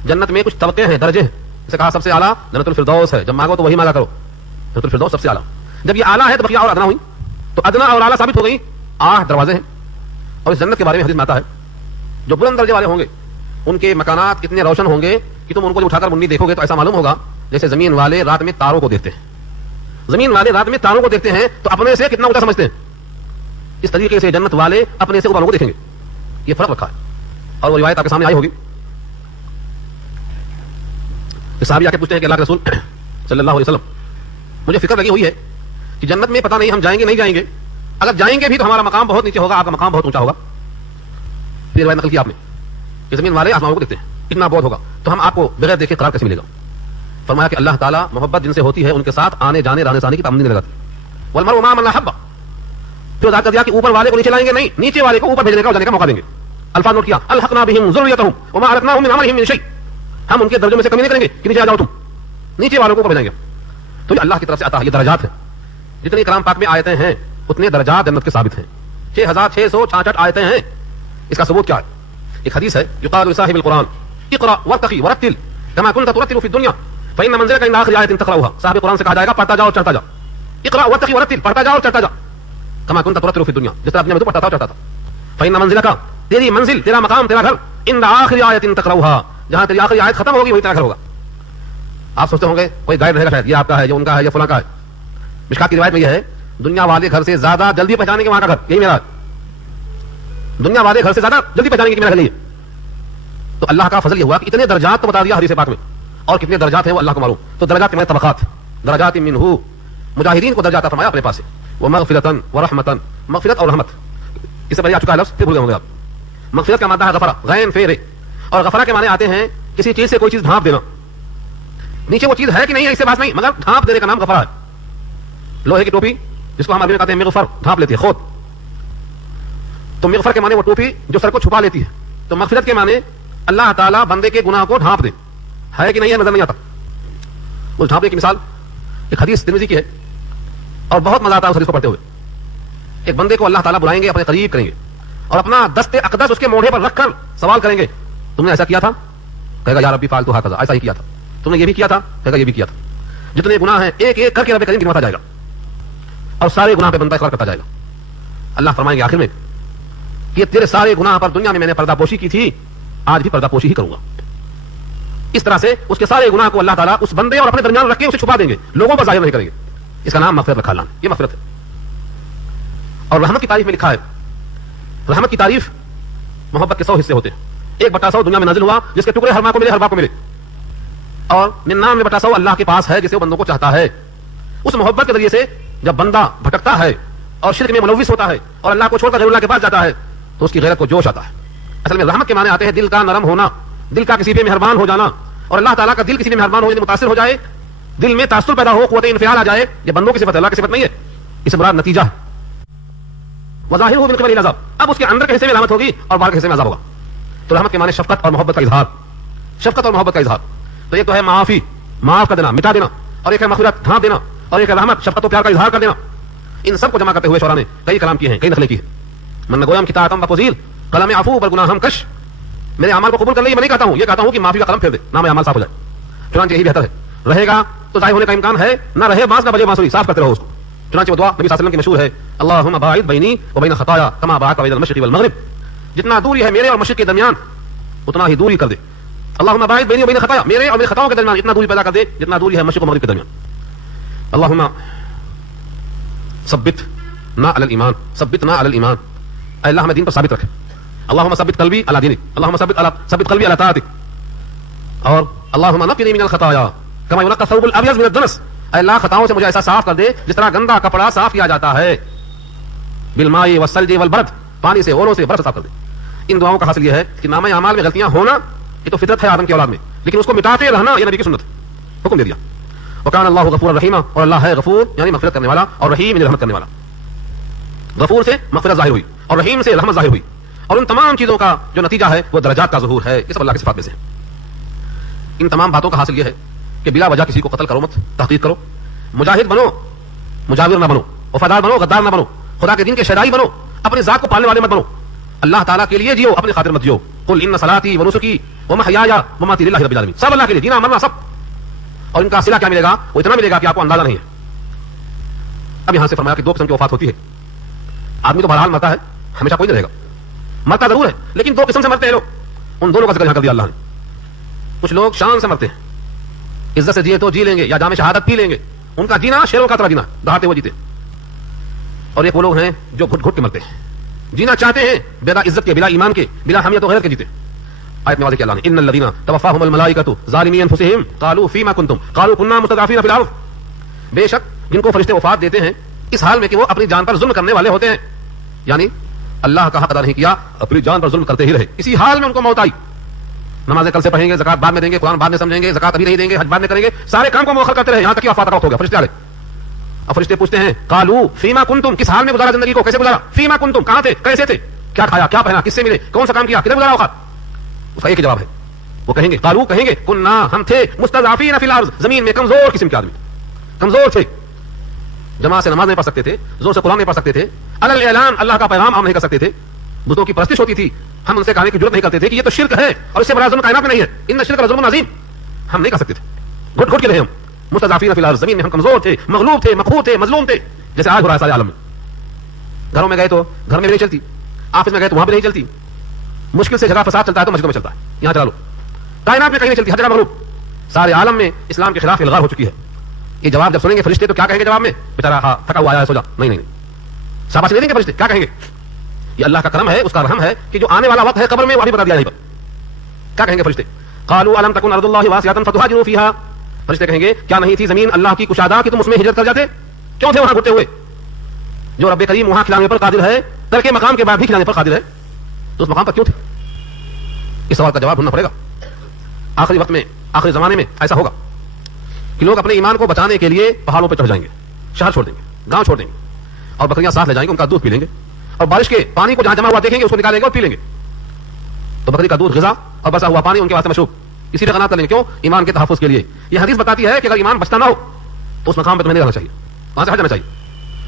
جنت میں کچھ طبقے ہیں، درجے ہیں. اسے کہا سب سے اعلیٰ جنت الفردوس ہے. جب مانگو تو وہی مانگا کرو. جنت الفردوس سب سے اعلیٰ. جب یہ اعلیٰ ہے تو بقیہ اور ادنا ہوئی. تو ادنا اور اعلیٰ ثابت ہو گئی. 8 دروازے ہیں. اور اس جنت کے بارے میں حدیث میں آتا ہے جو بلند درجے والے ہوں گے ان کے مکانات اتنے روشن ہوں گے کہ تم ان کو جب اٹھا کر منی دیکھو گے تو ایسا معلوم ہوگا جیسے زمین والے رات میں تاروں کو دیکھتے ہیں. زمین والے رات میں تاروں کو دیکھتے ہیں تو اپنے سے کتنا اونچا سمجھتے ہیں. اس طریقے سے جنت والے اپنے سے اوپر کو دیکھیں گے. یہ فرق رکھا ہے اور وہ روایت آپ کے سامنے آئی ہوگی. صحابی آ کے پوچھتے ہیں کہ اللہ کے رسول صلی اللہ علیہ وسلم مجھے فکر لگی ہوئی ہے کہ جنت میں پتہ نہیں ہم جائیں گے نہیں جائیں گے. اگر جائیں گے بھی تو ہمارا مقام بہت نیچے ہوگا، آپ کا مقام بہت اونچا ہوگا. پھر روایت نقل کی آپ نے کہ زمین والے آسمانوں کو دیکھتے ہیں، اتنا بہت ہوگا تو ہم آپ کو بغیر دیکھے قرار کیسے ملے گا؟ فرمایا کہ اللہ تعالیٰ محبت جن سے ہوتی ہے ان کے ساتھ آنے جانے رہنے سانے کی پابندی نہیں لگاتے. والمرء مع من احب. پھر ادا کر دیا کہ اوپر والے کو نیچے لائیں گے نہیں، نیچے والے کو اوپر بھیجنے کا اور جانے کا موقع دیں گے. الفاظ نوٹ کیا الحقنا بهم ذریتهم وما علتناهم من عملهم من شيء. ہم ان کے درجوں میں سے کمی نہیں کریں گے کہ نیچے آ جاؤ تم، نیچے والوں کو اوپر بھیجیں گے. تو یہ اللہ کی طرف سے عطا ہے، یہ درجات ہیں. جتنی کلام پاک میں آیتیں ہیں اتنے درجات جنت کے ثابت ہیں. 6666 آیتیں ہیں. اس کا ثبوت کیا ہے؟ ایک حدیث ہے یقال لصاحب القرآن اقرأ وارتقي ورتل كما كنت ترتل في الدنيا فإن منزلك عند آخر آية تقرأها. صاحب قرآن سے کہا جائے گا پڑھتا جاؤ اور چڑھتا جا. اقرأ وارتقي ورتل، پڑھتا جاؤ اور چڑھتا جا. كما كنت ترتل في الدنيا، جس طرح دنیا میں تو پڑھتا تھا اور چڑھتا تھا. فإن منزلك، تیری منزل، تیرا مقام، تیرا گھر، عند آخر آية تقرأها، جہاں تیری آخری آیت ختم ہوگی وہی تیرا گھر ہوگا. آپ سوچتے ہوں گے کوئی گائیڈ رہے گا شاید، یہ آپ کا ہے، یہ ان کا ہے، یہ فلاں کا ہے. مشکات کی روایت میں یہ ہے دنیا والے گھر سے زیادہ جلدی پہچانے کے وہاں کا گھر، یہی میرا ہے. دنیا والے گھر سے زیادہ جلدی پہچانے کی میرا گھر نہیں ہے. تو اللہ کا فضل یہ ہوا کہ اتنے درجات تو بتا دیا حدیث پاک میں، اور کتنے درجات ہیں وہ اللہ کو معلوم. تو درجات کے معنی طبقات. درجات منہ، مجاہدین کو درجہ عطا فرمایا اپنے پاس سے. ومغفرۃ ورحمۃ، مغفرت اور رحمت. اس سے پہلے آ چکا ہے لفظ، پھر بھول گئے ہوں گے آپ. مغفرت کا مادہ ہے غفرہ، غین فیر، اور غفرہ کے معنی آتے ہیں کسی چیز سے کوئی چیز ڈھانپ دینا. نیچے وہ چیز ہے کہ نہیں ہے اس سے بات نہیں، مگر ڈھانپ دینے کا نام غفرہ ہے. لوہے کی ٹوپی جس کو ہم عربی میں کہتے ہیں مغفر، ڈھانپ لیتی ہے، خود. تو مغفر کے معنی وہ ٹوپی جو سر کو چھپا لیتی ہے. تو مغفرت کے معنی اللہ تعالیٰ بندے کے گناہ کو ڈھانپ دے. ہے کہ نہیں ہے نظر نہیں آتا. اس ڈھانپنے کی مثال ایک حدیث ترمذی کی ہے اور بہت مزہ آتا ہے اس حدیث کو پڑھتے ہوئے. ایک بندے کو اللہ تعالیٰ بلائیں گے، اپنے قریب کریں گے اور اپنا دست اقدس اس کے موڑھے پر رکھ کر سوال کریں گے تم نے ایسا کیا تھا، کہے گا یا ربی فعلت ھذا، ایسا ہی کیا تھا، تم نے یہ بھی کیا تھا، کہے گا یہ بھی کیا تھا. جتنے گناہ ہیں ایک ایک کر کے رب کریم گنواتا جائے گا اور سارے گناہ پہ بندہ اقرار کرتا جائے گا. اللہ فرمائیں گے آخر میں کہ تیرے سارے گناہ پر دنیا میں نے پردہ پوشی کی تھی، آج بھی پردہ پوشی ہی کروں گا. اس طرح سے اس کے سارے گناہ کو اللہ تعالیٰ اس بندے اور اپنے درمیان رکھ کے اسے چھپا دیں گے، لوگوں پر ظاہر نہیں کریں گے. اس کا نام مغفرت رکھا اللہ نے، یہ مغفرت ہے. اور رحمت کی تعریف میں لکھا ہے، رحمت کی تعریف محبت کے 100 حصے ہوتے ہیں. 1/100 دنیا میں نازل ہوا جس کے ٹکڑے ہر ماں کو ملے، ہر باپ کو ملے، اور 99/100 اللہ کے پاس ہے جسے وہ بندوں کو چاہتا ہے. اس محبت کے ذریعے سے جب بندہ بھٹکتا ہے اور شرک میں ملوث ہوتا ہے اور اللہ کو چھوڑ کر غیر اللہ کے پاس جاتا ہے تو اس کی غیرت کو جوش آتا ہے. اصل میں رحمت کے معنی آتے ہیں دل کا نرم ہونا، دل کا کسی پہ مہربان ہو جانا، اور اللہ تعالیٰ کا دل کسی پہ مہربان ہونے متاثر ہو جائے، دل میں تاثر پیدا ہو، قوت انفعال آ جائے. یہ بندوں کی صفت ہے، اللہ کی صفت نہیں ہے. اس مراد نتیجہ ہے. وظاہرہ من قبل العذاب، اب اس کے اندر کے حصے میں رحمت ہوگی اور باہر کے حصے میں عذاب ہوگا. تو رحمت کے معنی شفقت اور محبت کا اظہار، شفقت اور محبت کا اظہار. تو ایک تو ہے معافی، معاف کر دینا، مٹا دینا، اور ایک ہے مغفرت، ڈھانپ دینا، اور ایک ہے رحمت، شفقت و پیار کا اظہار کر دینا. ان سب کو جمع کرتے ہوئے شعراء نے کئی کلام کیے ہیں، کئی نقلیں کی ہیں. من گویم کی طاعتم وفضیل قلم عفو بر گناہم کش. میرے اعمال کو قبول کر لے، میں نہیں کہتا ہوں، یہ کہتا ہوں کہ معافی کا قلم پھیر دے، نام اعمال صاف ہو جائے. چنانچہ یہی بہتر ہے. رہے گا تو ضائع ہونے کا امکان ہے، نہ رہے بانس نہ بجے بانسری، صاف کرتے رہو اس کو. چنانچہ وہ دعا نبی صلی اللہ علیہ وسلم کی مشہور ہے، اللہم باعد بینی وبین خطایا کما باعدت بین المشرق والمغرب. جتنا دوری ہے میرے اور مشرق کے درمیان اتنا ہی دوری کر دے. اللہم باعد بینی وبین خطایا، میرے اور میرے خطاؤں کے درمیان اتنا دوری پیدا کر دے جتنا دوری ہے مشرق و مغرب کے درمیان. اللہم ثبتنا علی الایمان، ثبتنا علی الایمان، اے اللہ ہمیں دین پر ثابت رکھ. اللہم ثبت قلبی علی دینک، اللہم ثبت قلبی علی طاعتک. اور اللہم نقنی من الخطایا کما ینقی الثوب الابیض من الدنس، اے اللہ خطاؤں سے مجھے ایسا صاف کر دے جس طرح گندا کپڑا صاف کیا جاتا ہے بالماء والثلج والبرد، پانی سے، اولوں سے، برف سے صاف کر دے. ان دعاؤں کا حاصل یہ ہے کہ نامہ اعمال میں غلطیاں ہونا یہ تو فطرت ہے آدم کی اولاد میں، لیکن اس کو مٹاتے رہنا یہ نبی کی سنت، حکم دے دیا. وکان اللہ غفور الرحیم، اور اللہ ہے غفور یعنی مغفرت کرنے والا، اور رحیم یعنی رحمت کرنے والا. غفور سے مغفرت ظاہر ہوئی اور رحیم سے رحمت ظاہر ہوئی، اور ان تمام چیزوں کا جو نتیجہ ہے وہ درجات کا ظہور ہے. یہ سب اللہ کی صفات میں سے ہے. ان تمام باتوں کا حاصل یہ ہے کہ بلا وجہ کسی کو قتل کرو مت، تحقیق کرو، مجاہد بنو، مجاور نہ بنو، وفادار بنو، غدار نہ بنو، خدا کے دین کے شہدائی بنو، اپنی ذات کو پالنے والے مت بنو، اللہ تعالیٰ کے لیے جیو، اپنی خاطر مت جیو. قل ان صلاتی ونسکی ومحیایا ومماتی للہ رب العالمین، سب اللہ کے لیے، جینا مرنا سب. اور ان کا صلہ کیا ملے گا؟ وہ اتنا ملے گا کہ آپ کو اندازہ نہیں ہے. اب یہاں سے فرمایا کہ 2 قسم کی وفات ہوتی ہے. آدمی تو بہرحال مرتا ہے، ہمیشہ کوئی نہیں رہے گا، مرتا ضرور ہے، لیکن 2 قسم سے مرتے ہیں لوگ. ان دونوں کا ذکر یہاں کر دیا اللہ نے. کچھ لوگ شان سے مرتے ہیں، عزت سے جیے تو جی لیں گے یا جام شہادت پی لیں گے، ان کا جینا شیروں کا طرح جینا، دہاتے ہوئے جیتے. اور ایک وہ لوگ ہیں جو گھٹ گھٹ کے مرتے ہیں، جینا چاہتے ہیں بلا عزت کے، بلا ایمان کے، بلا حمیت و غیرت کے جیتے. آیت میں واضح کیا اللہ نے، ان الذین توفاہم الملائکۃ ظالمی انفسہم قالوا فیما کنتم قالوا کنا مستضعفین فی الارض. بے شک جن کو فرشتے وفات دیتے ہیں اس حال میں کہ وہ اپنی جان پر ظلم کرنے والے ہوتے ہیں، یعنی اللہ کا حق ادا نہیں کیا، اپنی جان پر ظلم کرتے ہی رہے، اسی حال میں ان کو موت آئی. نمازیں کل سے پڑھیں گے، زکات بعد میں دیں گے، قرآن بعد میں سمجھیں گے، زکات ابھی نہیں دیں گے، حج بعد میں کریں گے، سارے کام کو مؤخر کرتے رہے یہاں تک کہ وفات کا وقت ہو گیا. فرشتے آ گئے اور فرشتے پوچھتے ہیں قالوا فیما کنتم، کس حال میں گزارا زندگی کو، کیسے گزارا؟ فیما کنتم، کہاں تھے، کیسے تھے، کیا کھایا، کیا پہنا، کس سے ملے، کون سا کام کیا، کدھر گزارا اوقات؟ اس کا ایک ہی جواب ہے، وہ کہیں گے قالوا، کہیں گے کنا، ہم تھے مستضعفین فی الارض، زمین میں کمزور قسم کے آدمی، کمزور تھے، جماعت سے نماز نہیں پڑھ سکتے تھے، زور سے قرآن نہیں پڑھ سکتے تھے، علی الاعلان اللہ کا پیغام عام نہیں کر سکتے تھے، بتوں کی پرستش ہوتی تھی، ہم ان سے کہنے کی جرات نہیں کرتے تھے کہ یہ تو شرک ہے اور اس سے بڑا ظلم کائنات میں نہیں ہے، ان الشرک لظلم عظیم، ہم نہیں کر سکتے تھے، گھٹ گھٹ کے رہے ہم، مستضعفین فی الارض، زمین میں ہم کمزور تھے، مغلوب تھے، مقہور تھے، مظلوم تھے، جیسے آج ہو رہا ہے سارے عالم میں. گھروں میں گئے تو گھر میں نہیں چلتی، آفس میں گئے تو وہاں پہ نہیں چلتی، مشکل سے جگہ فساد چلتا ہے تو مسجدوں میں چلتا ہے، یہاں چلا لو، کائنات میں کہیں نہیں چلتی، ہر جگہ مغلوب. سارے عالم میں اسلام کے خلاف الغار ہو چکی ہے. یہ جواب جب سنیں گے فرشتے تو کیا کہیں گے جواب میں؟ بیچارہ ہاں تھکا ہوا آیا ہے سو جا. نہیں نہیں شاباشی دے دیں گے فرشتے، کیا کہیں گے؟ یہ اللہ کا کرم ہے، اس کا رحم ہے کہ جو آنے والا وقت ہے قبر میں وہ ابھی بتا دیا یہیں پر. کیا کہیں گے فرشتے؟ قالوا الم تکن ارض اللہ واسعۃ فتہاجروا فیہا. فرشتے کہیں گے کیا نہیں تھی زمین اللہ کی کشادہ کہ تم اس میں ہجرت کر جاتے؟ کیوں تھے وہاں گھٹتے ہوئے؟ جو رب کریم وہاں کھلانے پر قادر ہے، ترک مقام کے بعد بھی کھلانے پر قادر ہے، تو اس مقام پر کیوں تھے؟ اس سوال کا جواب ڈھونڈنا پڑے گا. آخری وقت میں، آخری زمانے میں ایسا ہوگا کہ لوگ اپنے ایمان کو بچانے کے لیے پہاڑوں پہ چڑھ جائیں گے، شہر چھوڑ دیں گے، گاؤں چھوڑ دیں گے، اور بکریاں ساتھ لے جائیں گے، ان کا دودھ پی لیں گے، اور بارش کے پانی کو جہاں جمع ہوا دیکھیں گے اس کو نکالیں گے اور پی لیں گے. تو بکری کا دودھ غذا اور بسا ہوا پانی ان کے واسطے مشروب، اسی لیے قناعت کر لیں گے. کیوں؟ ایمان کے تحفظ کے لیے. یہ حدیث بتاتی ہے کہ اگر ایمان بچتا نہ ہو تو اس مقام پر تمہیں نہیں رہنا چاہیے، وہاں سے ہٹ جانا چاہیے.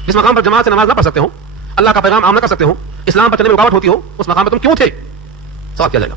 جس مقام پر جماعت سے نماز نہ پڑھ سکتے ہو، اللہ کا پیغام عام نہ کر سکتے ہو، اسلام پر چلنے میں رکاوٹ ہوتی ہو، اس مقام پر تم کیوں تھے؟ سوال کیا جائے گا.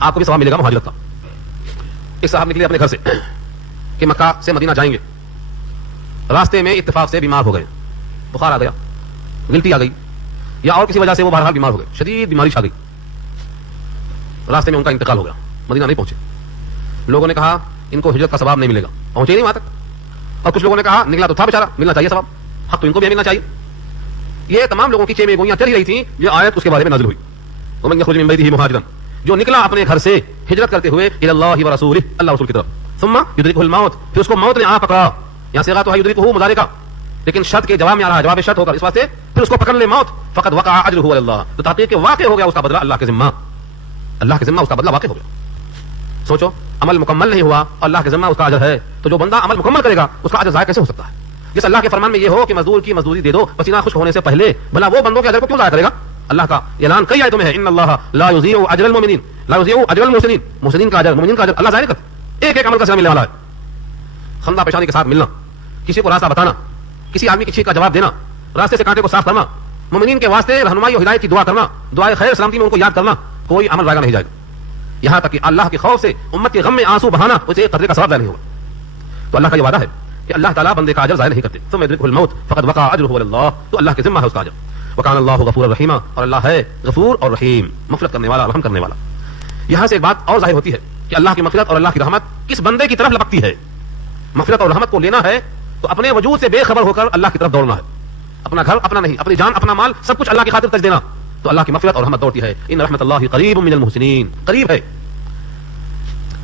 آپ کو بھی ثواب ملے گا مہاجرت کا. ایک صاحب نکلے اپنے گھر سے کہ مکہ سے مدینہ جائیں گے, راستے میں اتفاق سے بیمار ہو گئے, بخار آ گیا, گلٹی آ گئی, یا اور کسی وجہ سے وہ بہرحال بیمار ہو گئے, شدید بیماری چھا گئی, راستے میں ان کا انتقال ہو گیا, مدینہ نہیں پہنچے. لوگوں نے کہا ان کو ہجرت کا ثواب نہیں ملے گا, پہنچے نہیں وہاں تک. اور کچھ لوگوں نے کہا نکلا تو تھا بیچارہ, ملنا چاہیے ثواب, حق تو ان کو بھی ملنا چاہیے. یہ تمام لوگوں کی چیمیں گوئیاں چلی رہی تھیں, یہ آیت اس کے بارے میں نازل ہوئی. ومن یخرج من بیتہ مہاجرا, جو نکلا اپنے گھر سے ہجرت کرتے ہوئے الی اللہ ورسولہ, اللہ رسول کی طرف, ثم یدرکہ الموت, پھر اس کو موت نے آ پکڑا. یہاں صیغہ تو ہے یدرکہ مضارع کا, لیکن شرط کے جواب میں آ رہا ہے, جواب شرط ہوگا, اس واسطے پھر اس کو پکڑ لے موت, فقد وقع اجرہ علی اللہ, تو تحقیق کہ واقع ہو گیا اس کا بدلہ اللہ کے ذمہ, اللہ کے ذمہ اس کا بدلہ واقع ہو گیا. سوچو عمل مکمل نہیں ہوا اور اللہ کے ذمہ اس کا اجر ہے, تو جو بندہ عمل مکمل کرے گا اس کا اجر ضائع کیسے ہو سکتا ہے؟ جس اللہ کے فرمان میں یہ ہو کہ مزدور کی مزدوری دے دو پسینہ خشک ہونے سے پہلے, بھلا وہ بندوں کے اجر کو کیوں ضائع کرے گا؟ اللہ کا اعلان کئی آیتوں میں ہے, ان اللہ لا یضیع اجر المؤمنین, لا یضیع اجر المحسنین, محسنین کا اجر, مومنین کا اجر اللہ ضائع نہیں کرتا. ایک ایک عمل کا صلہ ملنے والا ہے. خندہ پیشانی کے ساتھ ملنا, کسی کو راستہ بتانا, کسی آدمی کی چھینک کا جواب دینا, راستے سے کانٹے کو صاف کرنا, مومنین کے واسطے رہنمائی اور ہدایت کی دعا کرنا, دعائے خیر سلامتی میں ان کو یاد کرنا, کوئی عمل ضائع نہیں جائے گا. یہاں تک کہ اللہ کے خوف سے امت کے غم میں آنسو بہانا, اسے ایک قطرے کا ثواب ضائع نہیں ہوگا. تو اللہ کا یہ وعدہ ہے کہ اللہ تعالیٰ بندے کا اجر ضائع نہیں کرتے. ثم یدرکہ الموت فقد وقع اجرہ علی اللہ, تو اللہ کے ذمہ ہے اس کا اجر. وکان اللہ غفورا رحیما, اور اللہ ہے غفور اور رحیم, مغفرت کرنے والا, رحم کرنے والا. یہاں سے ایک بات اور ظاہر ہوتی ہے کہ اللہ کی مغفرت اور اللہ کی رحمت کس بندے کی طرف لپکتی ہے. مغفرت اور رحمت کو لینا ہے تو اپنے وجود سے بے خبر ہو کر اللہ کی طرف دوڑنا ہے. اپنا گھر اپنا نہیں, اپنی جان اپنا مال سب کچھ اللہ کی خاطر تج دینا, تو اللہ کی مغفرت اور رحمت دوڑتی ہے. ان رحمت اللہ قریب من المحسنین, قریب ہے.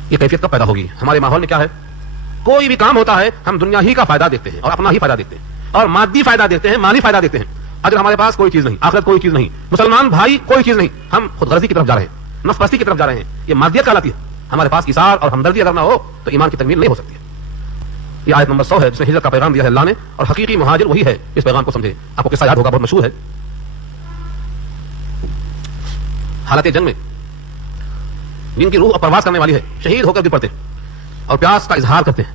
یہ کیفیت کب پیدا ہوگی؟ ہمارے ماحول میں کیا ہے, کوئی بھی کام ہوتا ہے ہم دنیا ہی کا فائدہ دیکھتے ہیں اور اپنا ہی فائدہ دیکھتے ہیں, اور مادی فائدہ دیکھتے ہیں, مالی فائدہ دیکھتے ہیں. اگر ہمارے پاس کوئی چیز نہیں, آخرت کوئی چیز نہیں, مسلمان بھائی کوئی چیز نہیں, ہم خود غرضی کی طرف جا رہے ہیں, نفس پرستی کی طرف جا رہے ہیں, یہ مادیت کہلاتی ہے. ہمارے پاس ایثار اور ہمدردی اگر نہ ہو تو ایمان کی تکمیل نہیں ہو سکتی ہے. یہ آیت نمبر 100 ہے جس میں ہجرت کا پیغام دیا ہے اللہ نے, اور حقیقی مہاجر وہی ہے. اس پیغام کو سمجھے. آپ کو قصہ یاد ہوگا, بہت مشہور ہے. حالت جنگ میں جن کی روح پرواز کرنے والی ہے, شہید ہو کر گر پڑتے اور پیاس کا اظہار کرتے ہیں,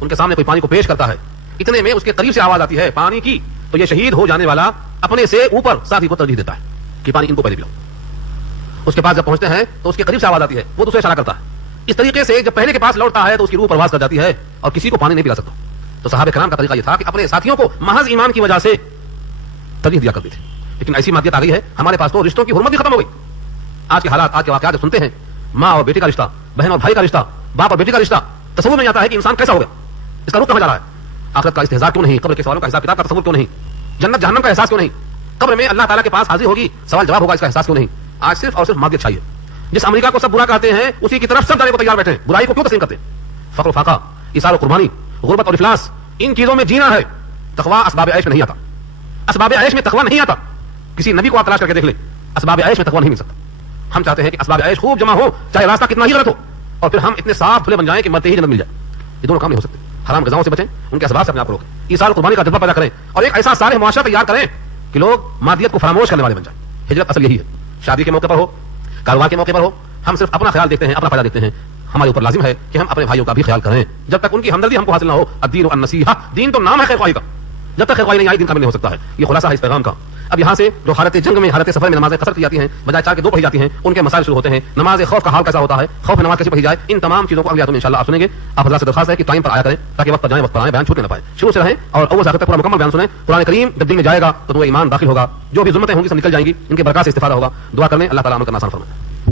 ان کے سامنے کوئی پانی کو پیش کرتا ہے, اتنے میں اس کے قریب سے آواز آتی ہے پانی کی, تو یہ شہید ہو جانے والا اپنے سے اوپر ساتھی کو ترجیح دیتا ہے کہ پانی ان کو پہلے پلاؤ. اس کے پاس جب پہنچتے ہیں تو اس کے قریب سے آواز آتی ہے, وہ دوسرے اشارہ کرتا ہے. اس طریقے سے جب پہلے کے پاس لوٹتا ہے تو اس کی روح پرواز کر جاتی ہے اور کسی کو پانی نہیں پلا سکتا. تو صحابہ کرام کا طریقہ یہ تھا کہ اپنے ساتھیوں کو محض ایمان کی وجہ سے ترجیح دیا کرتے تھے. لیکن ایسی مادیت آ گئی ہے ہمارے پاس تو رشتوں کی حرمت بھی ختم ہو گئی. آج کے حالات, آج کے واقعات سنتے ہیں, ماں اور بیٹے کا رشتہ, بہن اور بھائی کا رشتہ, باپ اور بیٹی کا رشتہ, تصور میں آتا ہے کہ انسان کیسا ہو گیا, اس کا رخ کہاں جا رہا ہے. آخرت کا استحضار کیوں نہیں, قبر کے سوالوں کا حساب کتاب کا تصور کیوں نہیں, جنت جہنم کا احساس کیوں نہیں, قبر میں اللہ تعالیٰ کے پاس حاضری ہوگی, سوال جواب ہوگا, اس کا احساس کیوں نہیں. آج صرف اور صرف مادیت چاہیے. جس امریکہ کو سب برا کہتے ہیں اسی کی طرف سب جانے کو تیار بیٹھے ہیں. برائی کو کیوں تسلیم کرتے ہیں؟ فقر و فاقہ, ایثار و قربانی, غربت اور افلاس, ان چیزوں میں جینا ہے. تقویٰ اسباب عیش میں نہیں آتا, اسباب عیش میں تقویٰ نہیں آتا. کسی نبی کو آپ تلاش کر کے دیکھ لیں, اسباب عیش میں تقویٰ نہیں مل سکتا. ہم چاہتے ہیں کہ اسباب عیش خوب جمع ہو, چاہے راستہ کتنا ہی غلط ہو, اور پھر ہم اتنے صاف دھلے بن جائیں کہ مرتے ہی جنت مل جائے. یہ دونوں کام نہیں ہو سکتے. حرام غذاؤں سے بچیں, ان کے اسباب سے اپنے آپ کو روکیں, ایثار و قربانی کا جذبہ پیدا کریں, اور ایک ایسا صالح معاشرہ تیار کریں کہ لوگ مادیت کو فراموش کرنے والے بن جائیں. ہجرت اصل یہی ہے. شادی کے موقع پر ہو, کاروبار کے موقع پر ہو, ہم صرف اپنا خیال دیکھتے ہیں, اپنا فائدہ دیکھتے ہیں. ہمارے اوپر لازم ہے کہ ہم اپنے بھائیوں کا بھی خیال کریں جب تک ان کی ہمدردی ہم کو حاصل نہ ہو. الدین النصیحہ, دین تو نام ہے خیر خواہی کا, جب تک خیر خواہی نہیں آئی دین کامل نہیں ہو سکتا ہے. یہ خلاصہ ہے اس پیغام کا. اب یہاں سے جو حالت جنگ میں, حالت سفر میں نمازیں قصر کی جاتی ہیں, بجائے 4 کے 2 پڑھی جاتی ہیں, ان کے مسائل شروع ہوتے ہیں. نماز خوف کا حال کیسا ہوتا ہے, خوف نماز کیسے پڑھی جائے, ان تمام چیزوں کو اگلی آیتوں میں انشاءاللہ آپ سنیں گے. آپ حضرات سے درخواست ہے کہ ٹائم پر آیا کریں تاکہ وقت پر جائیں, وقت پر آئیں, بیان چھوٹنے نہ پائے. شروع سے رہیں اور اول سے آخر تک پورا مکمل بیان سنیں. قرآن کریم جب دل میں جائے گا تو تمہیں ایمان داخل ہوگا, جو بھی ظلمتیں ہوں گی سب نکل جائیں گی, ان کے برکات سے استفادہ ہوگا. دعا کریں اللہ تعالیٰ عمل کرنا آسان فرمائے.